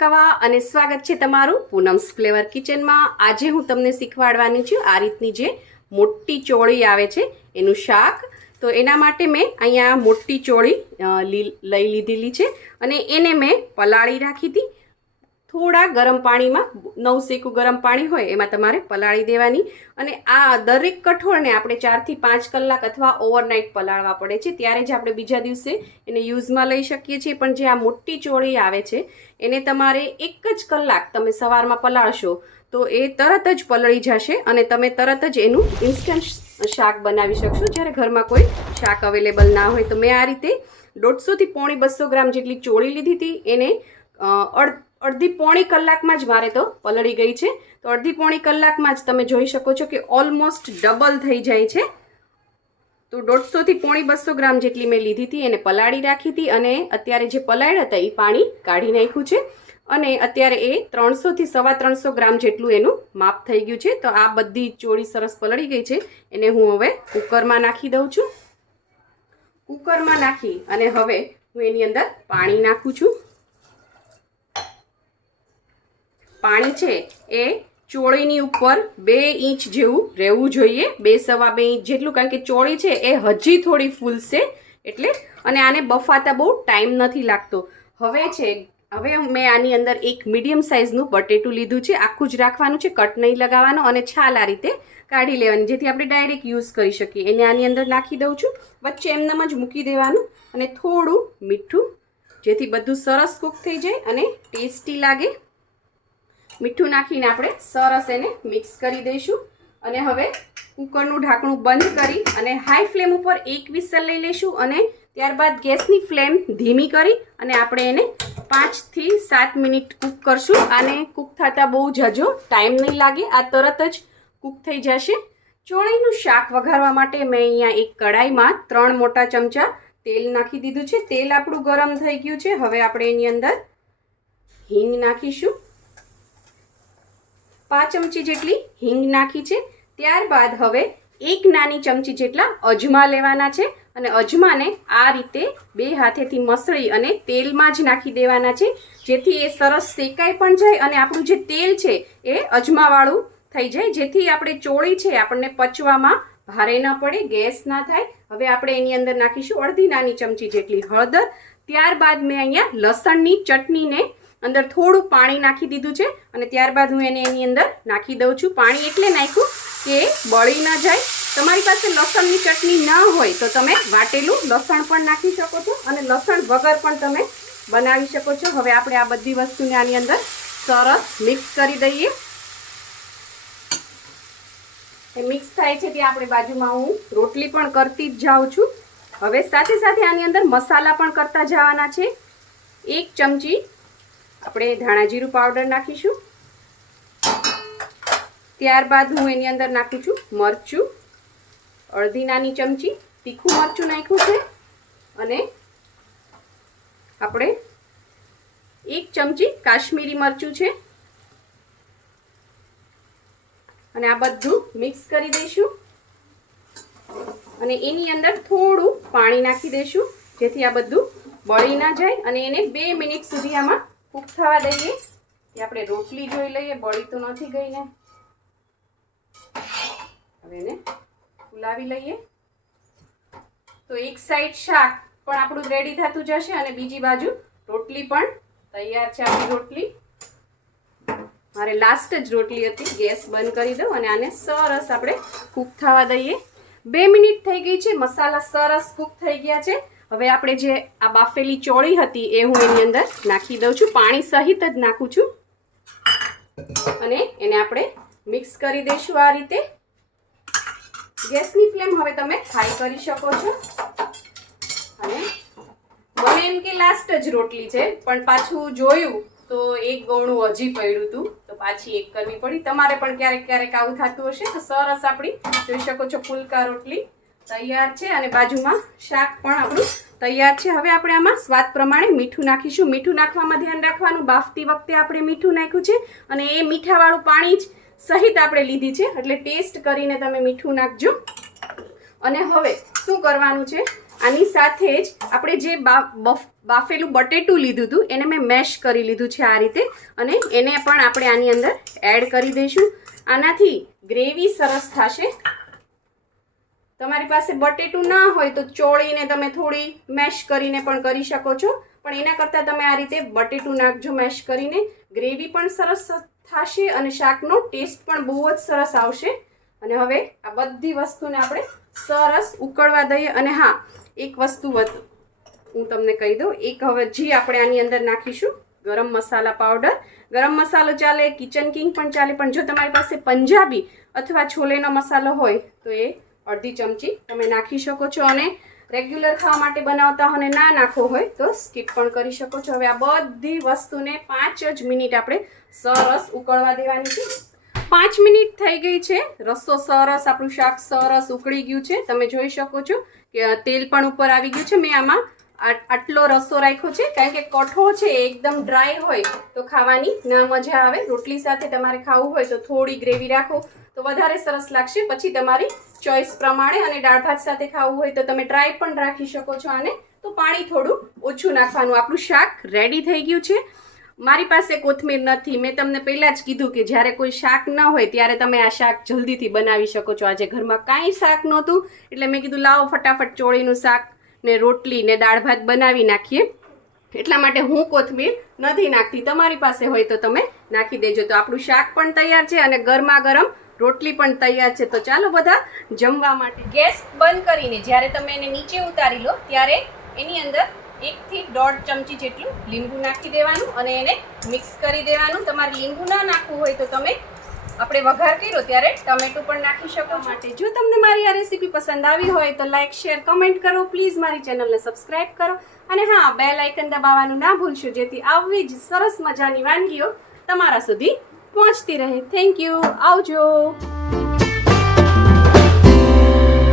કવા અને સ્વાગત છે તમારું પૂનમ્સ ફ્લેવર કિચનમાં. આજે હું તમને શીખવાડવાની છું આ રીતની જે મોટી ચોળી આવે છે એનું શાક. તો એના માટે મેં અહીંયા મોટી ચોળી લઈ લીધેલી છે અને એને મેં પલાળી રાખી હતી. થોડા ગરમ પાણીમાં, નવ શેકું ગરમ પાણી હોય એમાં તમારે પલાળી દેવાની. અને આ દરેક કઠોળને આપણે ચારથી પાંચ કલાક અથવા ઓવરનાઇટ પલાળવા પડે છે. ત્યારે જ આપણે બીજા દિવસે એને યુઝમાં લઈ શકીએ છીએ. પણ જે આ મોટી ચોળી આવે છે, એને તમારે એક જ કલાક તમે સવારમાં પલાળશો, તો એ તરત જ પલળી જશે અને તમે તરત જ એનું ઇન્સ્ટન્ટ શાક બનાવી શકશો. જ્યારે ઘરમાં કોઈ શાક અવેલેબલ ના હોય, તો મેં આ રીતે દોઢસોથી પોણી બસો ગ્રામ જેટલી ચોળી લીધી હતી. એને અડ અડધી પોણી કલાકમાં જ મારે તો પલળી ગઈ છે. તો અડધી પોણી કલાકમાં જ તમે જોઈ શકો છો કે ઓલમોસ્ટ ડબલ થઈ જાય છે. તો દોઢસોથી પોણી બસો ગ્રામ જેટલી મેં લીધી હતી, એને પલાળી રાખી હતી અને અત્યારે જે પલાળ્યા હતા એ પાણી કાઢી નાખ્યું છે. અને અત્યારે એ ત્રણસોથી સવા ત્રણસો ગ્રામ જેટલું એનું માપ થઈ ગયું છે. તો આ બધી ચોળી સરસ પલળી ગઈ છે. એને હું હવે કુકરમાં નાખી દઉં છું. કુકરમાં નાખી અને હવે હું એની અંદર પાણી નાખું છું. પાણી છે એ ચોળીની ઉપર બે ઇંચ જેવું રહેવું જોઈએ. બે સવા બે ઇંચ જેટલું, કારણ કે ચોળી છે એ હજી થોડી ફૂલશે એટલે અને આને બફાતા બહુ ટાઈમ નથી લાગતો. હવે છે, હવે મેં આની અંદર એક મીડિયમ સાઇઝનું બટેટું લીધું છે. આખું જ રાખવાનું છે, કટ નહીં લગાવવાનો અને છાલ આ રીતે કાઢી લેવાની, જેથી આપણે ડાયરેક્ટ યુઝ કરી શકીએ. એને આની અંદર નાખી દઉં છું. વચ્ચે એમનામ જ મૂકી દેવાનું અને થોડું મીઠું, જેથી બધું સરસ કૂક થઈ જાય અને ટેસ્ટી લાગે. મીઠું નાખીને આપણે સરસ એને મિક્સ કરી દઈશું. અને હવે કુકરનું ઢાંકણું બંધ કરી અને હાઈ ફ્લેમ ઉપર એક વિસલ લઈ લઈશું અને ત્યારબાદ ગેસની ફ્લેમ ધીમી કરી અને આપણે એને પાંચથી સાત મિનિટ કૂક કરશું. અને કૂક થતાં બહુ જજો ટાઈમ નહીં લાગે. આ તરત જ કૂક થઈ જશે. ચોળીનું શાક વઘારવા માટે મેં અહીંયા એક કડાઈમાં ત્રણ મોટા ચમચા તેલ નાખી દીધું છે. તેલ આપણું ગરમ થઈ ગયું છે. હવે આપણે એની અંદર હિંગ નાખીશું. પાંચ ચમચી જેટલી હિંગ નાખી છે. ત્યારબાદ હવે એક નાની ચમચી જેટલા અજમા લેવાના છે અને અજમાને આ રીતે બે હાથેથી મસળી અને તેલમાં જ નાખી દેવાના છે. જેથી એ સરસ શેકાઈ પણ જાય અને આપણું જે તેલ છે એ અજમાવાળું થઈ જાય. જેથી આપણે ચોળી છે આપણને પચવામાં ભારે ન પડે, ગેસ ના થાય. હવે આપણે એની અંદર નાખીશું અડધી નાની ચમચી જેટલી હળદર. ત્યારબાદ મેં અહીંયા લસણની ચટણીને અંદર થોડું પાણી નાખી દીધું છે અને ત્યારબાદ હું એને એની અંદર નાખી દઉં છું. પાણી એટલે નાખ્યું કે બળી ન જાય. તમારી પાસે લસણની ચટણી ન હોય તો તમે વાટેલું લસણ પણ નાખી શકો છો અને લસણ વગર પણ તમે બનાવી શકો છો. હવે આપણે આ બધી વસ્તુને આની અંદર સરસ મિક્સ કરી દઈએ. એ મિક્સ થાય છે ત્યાં આપણે બાજુમાં હું રોટલી પણ કરતી જ જાઉં છું. હવે સાથે સાથે આની અંદર મસાલા પણ કરતા જવાના છે. એક ચમચી આપણે ધાણા જીરું પાવડર નાખીશું. ત્યારબાદ હું એની અંદર નાખું છું મરચું. અડધી નાની ચમચી તીખું મરચું નાખ્યું છે. અને આપણે એક ચમચી કાશ્મીરી મરચું છે. અને આ બધું મિક્સ કરી દઈશું. અને એની અંદર થોડું પાણી નાખી દઈશું, જેથી આ બધું બળી ના જાય અને એને બે મિનિટ સુધી આમાં કૂક થવા દઈએ. કે આપણે રોટલી જોઈ લઈએ, બળી તો નથી ગઈ ને. હવે એને ફુલાવી લઈએ. તો એક સાઈડ શાક પણ આપણું રેડી થતું જશે અને બીજી બાજુ રોટલી પણ તૈયાર છે આપણી રોટલી. મારે લાસ્ટ જ રોટલી હતી, ગેસ બંધ કરી દઉં અને આને સરસ આપણે કૂક થવા દઈએ. બે મિનિટ થઈ ગઈ છે, મસાલા સરસ કૂક થઈ ગયા છે. હવે આપણે જે આ બાફેલી ચોળી હતી એ હું એની અંદર નાખી દઉં છું, પાણી સહિત જ નાખું છું. અને એને આપણે મિક્સ કરી દઈશું આ રીતે. ગેસની ફ્લેમ હવે તમે હાઈ કરી શકો છો. અને મને એમ કે લાસ્ટ જ રોટલી છે, પણ પાછું જોયું તો એક ગૌણું હજી પડ્યું હતું તો પાછી એક કરવી પડી. તમારે પણ ક્યારેક ક્યારેક આવું થતું હશે. તો સરસ આપણી, જોઈ શકો છો, ફુલકા રોટલી તૈયાર છે અને બાજુમાં શાક પણ આપણું તૈયાર છે. હવે આપણે આમાં સ્વાદ પ્રમાણે મીઠું નાખીશું. મીઠું નાખવામાં ધ્યાન રાખવાનું. બાફતી વખતે આપણે મીઠું નાખ્યું છે અને એ મીઠાવાળું પાણી જ સહિત આપણે લીધી છે. એટલે ટેસ્ટ કરીને તમે મીઠું નાખજો. અને હવે શું કરવાનું છે? આની સાથે જ આપણે જે બાફેલું બટેટું લીધું હતું, એને મેં મેશ કરી લીધું છે આ રીતે અને એને પણ આપણે આની અંદર એડ કરી દઈશું. આનાથી ગ્રેવી સરસ થશે. તમારી પાસે બટેટું ના હોય તો ચોળીને તમે થોડી મેશ કરીને પણ કરી શકો છો, પણ એના કરતાં તમે આ રીતે બટેટું નાખજો મેશ કરીને. ગ્રેવી પણ સરસ થશે અને શાકનો ટેસ્ટ પણ બહુ જ સરસ આવશે. અને હવે આ બધી વસ્તુને આપણે સરસ ઉકળવા દઈએ. અને હા એક વસ્તુ હું તમને કહી દઉં. એક હવે જી આપણે આની અંદર નાખીશું, ગરમ મસાલા પાવડર ગરમ મસાલો ચાલે કિચન કિંગ પણ ચાલે, પણ જો તમારી પાસે પંજાબી અથવા છોલેનો મસાલો હોય, તો એ અડધી ચમચી તમે નાખી શકો છો અને રેગ્યુલર ખાવા માટે બનાવતા હોય ના નાખો હોય, તો સ્કીપ પણ કરી શકો છો. હવે આ બધી વસ્તુને પાંચ જ મિનિટ આપણે સરસ ઉકળવા દેવાની છે. પાંચ મિનિટ થઈ ગઈ છે. રસો સરસ, આપણું શાક સરસ ઉકળી ગયું છે. તમે જોઈ શકો છો તેલ પણ ઉપર આવી ગયું છે. મેં આમાં આટલો રસો રાખ્યો છે. કારણ કે કઠો છે એકદમ ડ્રાય હોય, તો ખાવાની ના મજા આવે. રોટલી સાથે તમારે ખાવું હોય, તો થોડી ગ્રેવી રાખો, તો વધારે સરસ લાગશે. પછી તમારી ચોઈસ પ્રમાણે અને દાળ ભાત સાથે ખાવું હોય, તો તમે ડ્રાય પણ રાખી શકો છો આને. તો પાણી થોડું ઓછું નાખવાનું. આપણું શાક રેડી થઈ ગયું છે. મારી પાસે કોથમીર નથી. મેં તમને પહેલાં જ કીધું કે જ્યારે કોઈ શાક ન હોય ત્યારે તમે આ શાક જલ્દીથી બનાવી શકો છો. આજે ઘરમાં કાંઈ શાક નહોતું, એટલે મેં કીધું, લાવો ફટાફટ ચોળીનું શાક ને રોટલી ને દાળ ભાત બનાવી નાખીએ. એટલા માટે હું કોથમીર નથી નાખતી. તમારી પાસે હોય તો તમે નાખી દેજો. તો આપણું શાક પણ તૈયાર છે અને ગરમા ગરમ રોટલી પણ તૈયાર છે. તો ચાલો બધા જમવા માટે ગેસ બંધ કરીને જ્યારે તમે એને નીચે ઉતારી લો, ત્યારે એની અંદર એકથી દોઢ ચમચી જેટલું લીંબુ નાખી દેવાનું અને એને મિક્સ કરી દેવાનું. તમારે લીંબુ ના નાખવું હોય તો તમે આપણે વઘાર કર્યો ત્યારે ટમેટું પણ નાખી શકો માટે જો તમને મારી આ રેસીપી પસંદ આવી હોય તો લાઇક શેર, કમેન્ટ કરો. પ્લીઝ મારી ચેનલને સબસ્ક્રાઇબ કરો અને હા બે લાઇકન દબાવવાનું ના ભૂલશો, જેથી આવી જ સરસ મજાની વાનગીઓ તમારા સુધી પહોંચતી રહે. Thank you. આવજો.